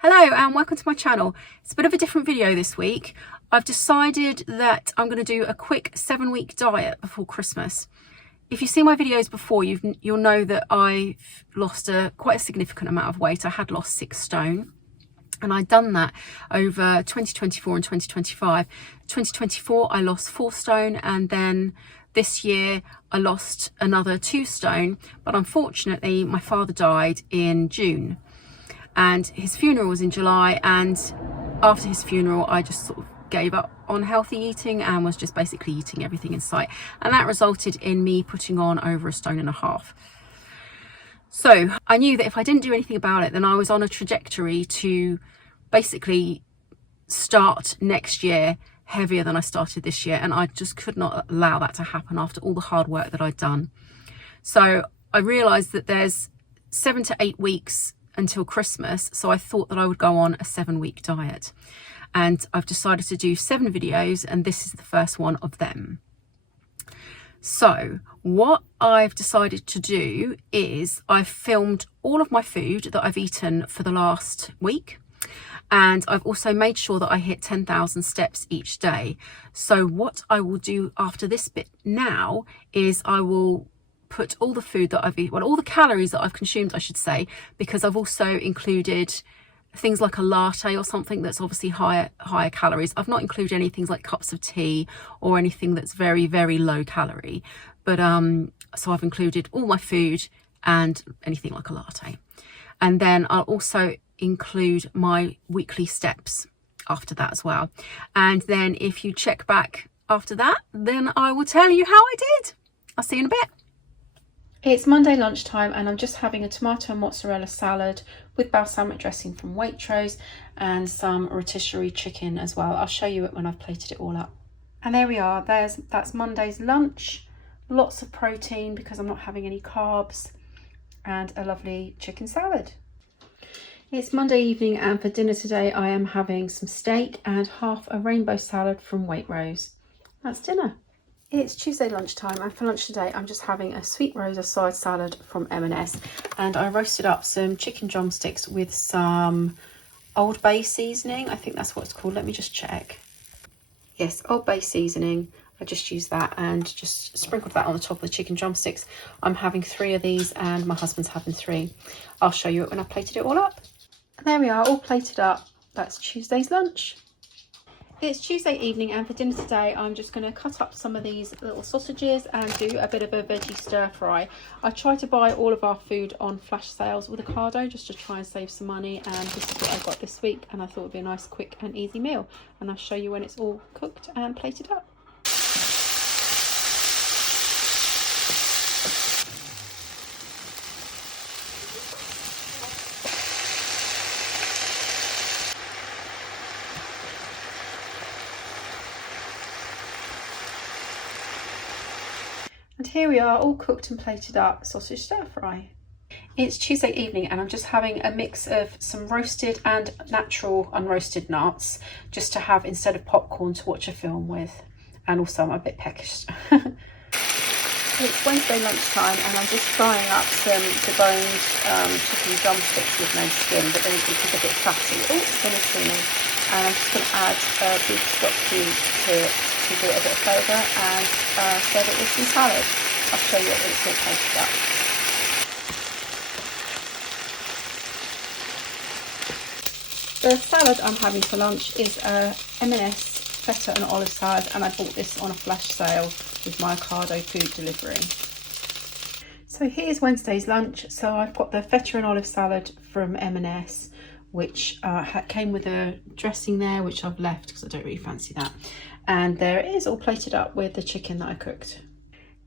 Hello and welcome to my channel. It's a bit of a different video this week. I've decided that I'm going to do a quick 7-week diet before Christmas. If you've seen my videos before, you'll know that I've lost quite a significant amount of weight. I had lost 6 stone and I'd done that over 2024 and 2025. 2024 I lost 4 stone, and then this year I lost another 2 stone, but unfortunately my father died in June. And his funeral was in July, and after his funeral I just sort of gave up on healthy eating and was just basically eating everything in sight, and that resulted in me putting on over 1.5 stone. So I knew that if I didn't do anything about it, then I was on a trajectory to basically start next year heavier than I started this year, and I just could not allow that to happen after all the hard work that I'd done. So I realized that there's 7 to 8 weeks until Christmas, so I thought that I would go on a 7-week diet, and I've decided to do 7 videos, and this is the first one of them. So what I've decided to do is I've filmed all of my food that I've eaten for the last week, and I've also made sure that I hit 10,000 steps each day. So what I will do after this bit now is I will put all the food that I've eaten, well, all the calories that I've consumed, I should say, because I've also included things like a latte or something that's obviously higher calories. I've not included any things like cups of tea or anything that's very, very low calorie. But so I've included all my food and anything like a latte. And then I'll also include my weekly steps after that as well. And then if you check back after that, then I will tell you how I did. I'll see you in a bit. It's Monday lunchtime and I'm just having a tomato and mozzarella salad with balsamic dressing from Waitrose and some rotisserie chicken as well. I'll show you it when I've plated it all up. And there we are, that's Monday's lunch. Lots of protein because I'm not having any carbs, and a lovely chicken salad. It's Monday evening and for dinner today I am having some steak and half a rainbow salad from Waitrose. That's dinner. It's Tuesday lunchtime, and for lunch today I'm just having a sweet Rosa side salad from M&S, and I roasted up some chicken drumsticks with some Old Bay seasoning. I think that's what it's called. Let me just check. Yes, Old Bay seasoning. I just used that and just sprinkled that on the top of the chicken drumsticks. I'm having 3 of these and my husband's having 3. I'll show you it when I've plated it all up. And there we are, all plated up. That's Tuesday's lunch. It's Tuesday evening and for dinner today I'm just going to cut up some of these little sausages and do a bit of a veggie stir fry. I try to buy all of our food on flash sales with Ocado just to try and save some money, and this is what I got this week, and I thought it would be a nice quick and easy meal, and I'll show you when it's all cooked and plated up. And here we are, all cooked and plated up sausage stir fry. It's Tuesday evening and I'm just having a mix of some roasted and natural unroasted nuts, just to have instead of popcorn to watch a film with. And also I'm a bit peckish. It's Wednesday lunchtime and I'm just frying up some deboned chicken drumsticks with no skin, but then it's a bit fatty. Oh, it's finished for me. And I'm just going to add beef stock cube to it to give it a bit of flavour, and serve it with some salad. I'll show you it when it's all plated up. The salad I'm having for lunch is a M&S feta and olive salad, and I bought this on a flash sale with my Ocado food delivery. So here's Wednesday's lunch. So I've got the feta and olive salad from M&S, which came with a dressing there, which I've left because I don't really fancy that. And there it is, all plated up with the chicken that I cooked.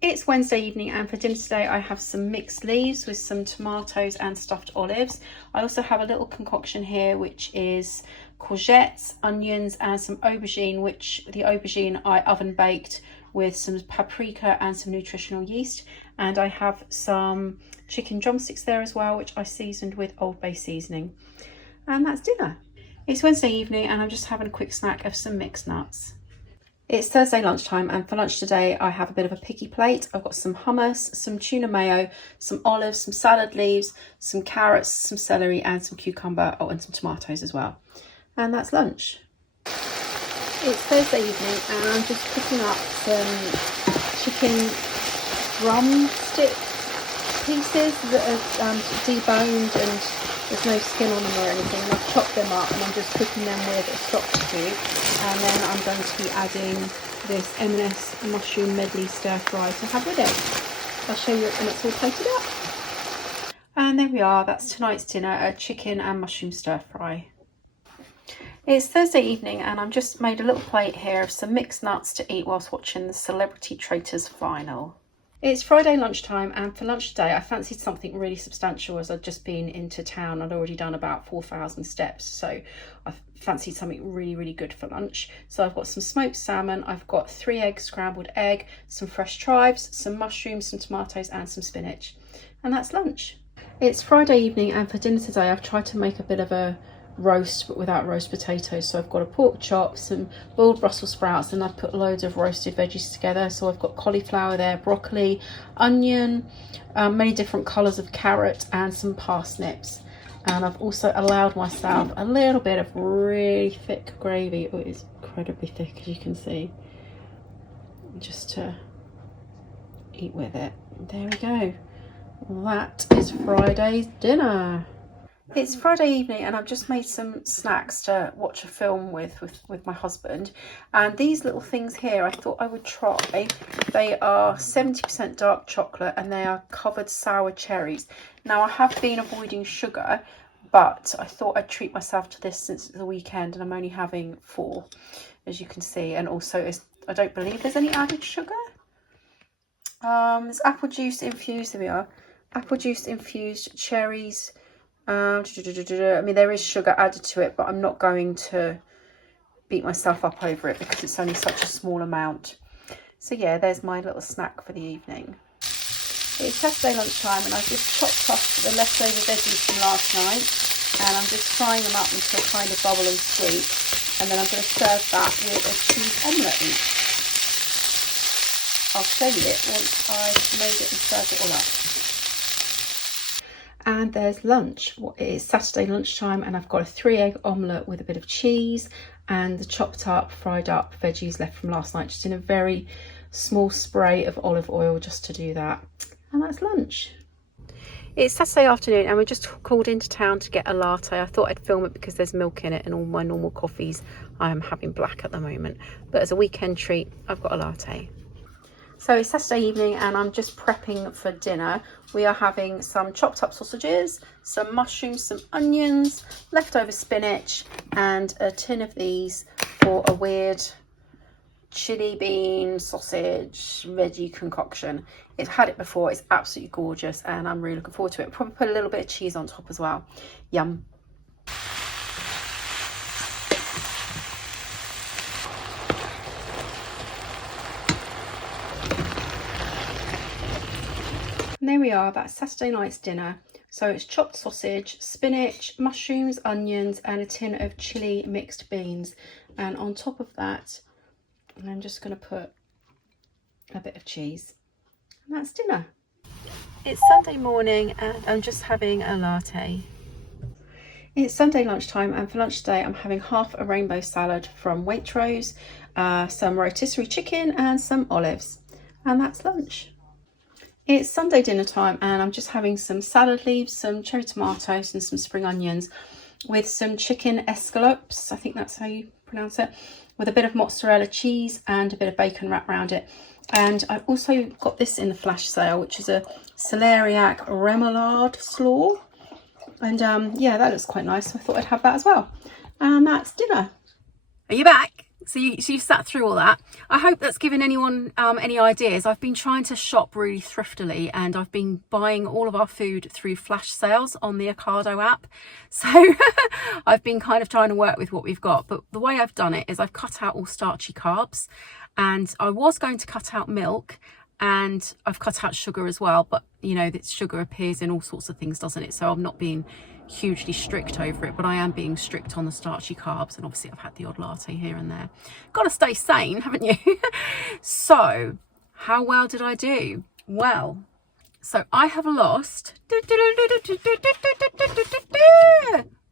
It's Wednesday evening and for dinner today I have some mixed leaves with some tomatoes and stuffed olives. I also have a little concoction here which is courgettes, onions and some aubergine, which the aubergine I oven baked with some paprika and some nutritional yeast. And I have some chicken drumsticks there as well, which I seasoned with Old Bay seasoning. And that's dinner. It's Wednesday evening and I'm just having a quick snack of some mixed nuts. It's Thursday lunchtime, and for lunch today I have a bit of a picky plate. I've got some hummus, some tuna mayo, some olives, some salad leaves, some carrots, some celery and some cucumber, and some tomatoes as well. And that's lunch. It's Thursday evening and I'm just cooking up some chicken drumstick pieces that are deboned and there's no skin on them or anything, and I've chopped them up and I'm just cooking them with a stock cube, and then I'm going to be adding this M&S mushroom medley stir fry to have with it. I'll show you it when it's all plated up. And there we are, that's tonight's dinner, a chicken and mushroom stir fry. It's Thursday evening and I've just made a little plate here of some mixed nuts to eat whilst watching the Celebrity Traitors final. It's Friday lunchtime, and for lunch today I fancied something really substantial as I'd just been into town. I'd already done about 4,000 steps, so I fancied something really good for lunch. So I've got some smoked salmon, I've got 3 eggs, scrambled egg, some fresh chives, some mushrooms, some tomatoes and some spinach. And that's lunch. It's Friday evening and for dinner today I've tried to make a bit of a roast but without roast potatoes. So I've got a pork chop, some boiled Brussels sprouts, and I've put loads of roasted veggies together. So I've got cauliflower there, broccoli, onion, many different colours of carrot and some parsnips. And I've also allowed myself a little bit of really thick gravy. Oh, it's incredibly thick, as you can see, just to eat with it. There we go. That is Friday's dinner. It's Friday evening and I've just made some snacks to watch a film with my husband, and these little things here I thought I would try. They are 70% dark chocolate and they are covered sour cherries. Now I have been avoiding sugar, but I thought I'd treat myself to this since it's the weekend and I'm only having 4, as you can see. And also I don't believe there's any added sugar. There's apple juice infused, there we are, apple juice infused cherries. I mean, there is sugar added to it, but I'm not going to beat myself up over it because it's only such a small amount. So yeah, there's my little snack for the evening. It's Saturday lunchtime and I've just chopped up the leftover veggies from last night and I'm just frying them up until kind of bubble and sweet, and then I'm going to serve that with a cheese omelette each. I'll show you it once I've made it and served it all up. And there's lunch. It is Saturday lunchtime and I've got a 3-egg omelette with a bit of cheese and the chopped up, fried up veggies left from last night, just in a very small spray of olive oil just to do that. And that's lunch. It's Saturday afternoon and we're just called into town to get a latte. I thought I'd film it because there's milk in it, and all my normal coffees I am having black at the moment. But as a weekend treat, I've got a latte. So it's Saturday evening and I'm just prepping for dinner. We are having some chopped up sausages, some mushrooms, some onions, leftover spinach, and a tin of these for a weird chili bean sausage veggie concoction. I've had it before, it's absolutely gorgeous and I'm really looking forward to it. Probably put a little bit of cheese on top as well. Yum. And there we are, that's Saturday night's dinner. So it's chopped sausage, spinach, mushrooms, onions and a tin of chili mixed beans. And on top of that, I'm just going to put a bit of cheese. And that's dinner. It's Sunday morning and I'm just having a latte. It's Sunday lunchtime and for lunch today I'm having half a rainbow salad from Waitrose, some rotisserie chicken and some olives. And that's lunch. It's Sunday dinner time and I'm just having some salad leaves, some cherry tomatoes and some spring onions with some chicken escalopes, I think that's how you pronounce it, with a bit of mozzarella cheese and a bit of bacon wrapped around it. And I've also got this in the flash sale, which is a celeriac remoulade slaw. And yeah, that looks quite nice, so I thought I'd have that as well. And that's dinner. Are you back? So you've sat through all that. I hope that's given anyone any ideas. I've been trying to shop really thriftily and I've been buying all of our food through flash sales on the Ocado app. So I've been kind of trying to work with what we've got. But the way I've done it is I've cut out all starchy carbs, and I was going to cut out milk, and I've cut out sugar as well. But you know that sugar appears in all sorts of things, doesn't it? So I'm not being hugely strict over it, but I am being strict on the starchy carbs, and obviously I've had the odd latte here and there. Got to stay sane, haven't you? So how well did I do? Well, so I have lost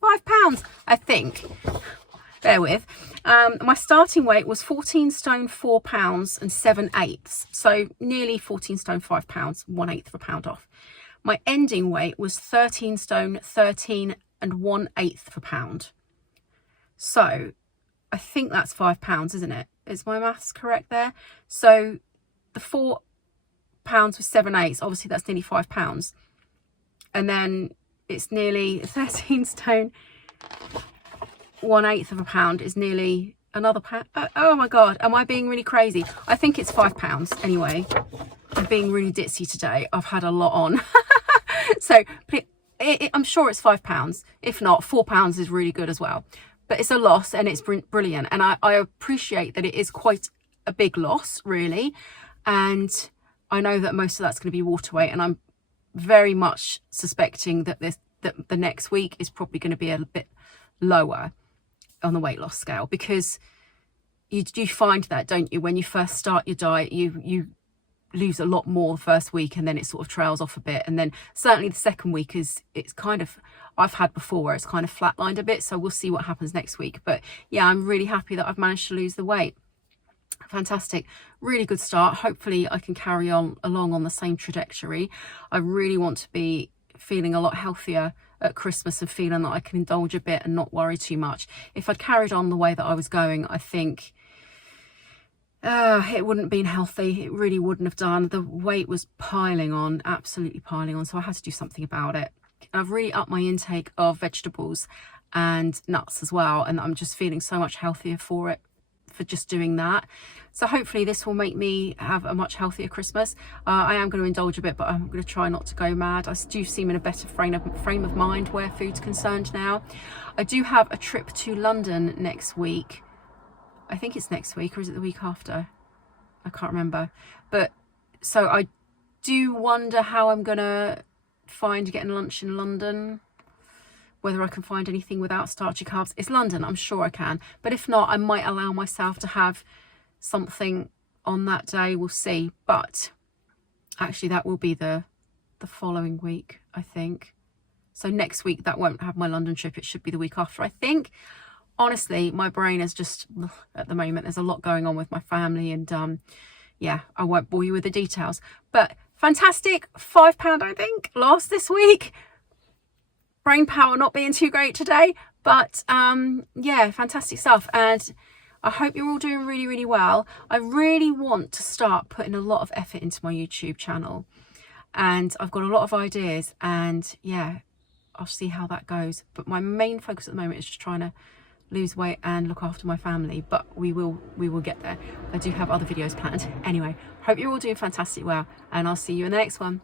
5 pounds, I think. Bear with. My starting weight was 14 stone 4 pounds and 7/8, so nearly 14 stone 5 pounds, 1/8 of a pound off. My ending weight was 13 stone 13 and 1/8 of a pound. So I think that's 5 pounds, isn't it? Is my maths correct there? So the 4 pounds was 7/8, obviously that's nearly 5 pounds, and then it's nearly 13 stone 1/8 of a pound is nearly another pound. Oh my god, am I being really crazy? I think it's 5 pounds anyway. I'm being really ditzy today. I've had a lot on. So I'm sure it's 5 pounds. If not, 4 pounds is really good as well. But it's a loss, and it's brilliant, and I appreciate that it is quite a big loss, really, and I know that most of that's going to be water weight, and I'm very much suspecting that the next week is probably going to be a bit lower on the weight loss scale, because you do find that, don't you, when you first start your diet, you lose a lot more the first week, and then it sort of trails off a bit, and then certainly the second week it's kind of, I've had before where it's kind of flatlined a bit, so we'll see what happens next week. But yeah, I'm really happy that I've managed to lose the weight. Fantastic, really good start. Hopefully I can carry on along on the same trajectory. I really want to be feeling a lot healthier at Christmas and feeling that I can indulge a bit and not worry too much. If I'd carried on the way that I was going, I think it wouldn't have been healthy. It really wouldn't have done. The weight was piling on, absolutely piling on, so I had to do something about it. I've really upped my intake of vegetables and nuts as well, and I'm just feeling so much healthier for it, for just doing that. So hopefully this will make me have a much healthier Christmas. I am going to indulge a bit, but I'm going to try not to go mad. I do seem in a better frame of mind where food's concerned now. I do have a trip to London next week. I think it's next week, or is it the week after? I can't remember. But so I do wonder how I'm going to find getting lunch in London, whether I can find anything without starchy carbs. It's London, I'm sure I can, but if not, I might allow myself to have something on that day. We'll see. But actually that will be the following week, I think. So next week that won't have my London trip. It should be the week after, I think. Honestly, my brain is just, at the moment there's a lot going on with my family, and yeah, I won't bore you with the details. But fantastic, £5 I think lost this week. Brain power not being too great today, but yeah, fantastic stuff. And I hope you're all doing really, really well. I really want to start putting a lot of effort into my YouTube channel, and I've got a lot of ideas, and yeah, I'll see how that goes. But my main focus at the moment is just trying to lose weight and look after my family, but we will get there. I do have other videos planned. Anyway, hope you're all doing fantastic well, and I'll see you in the next one.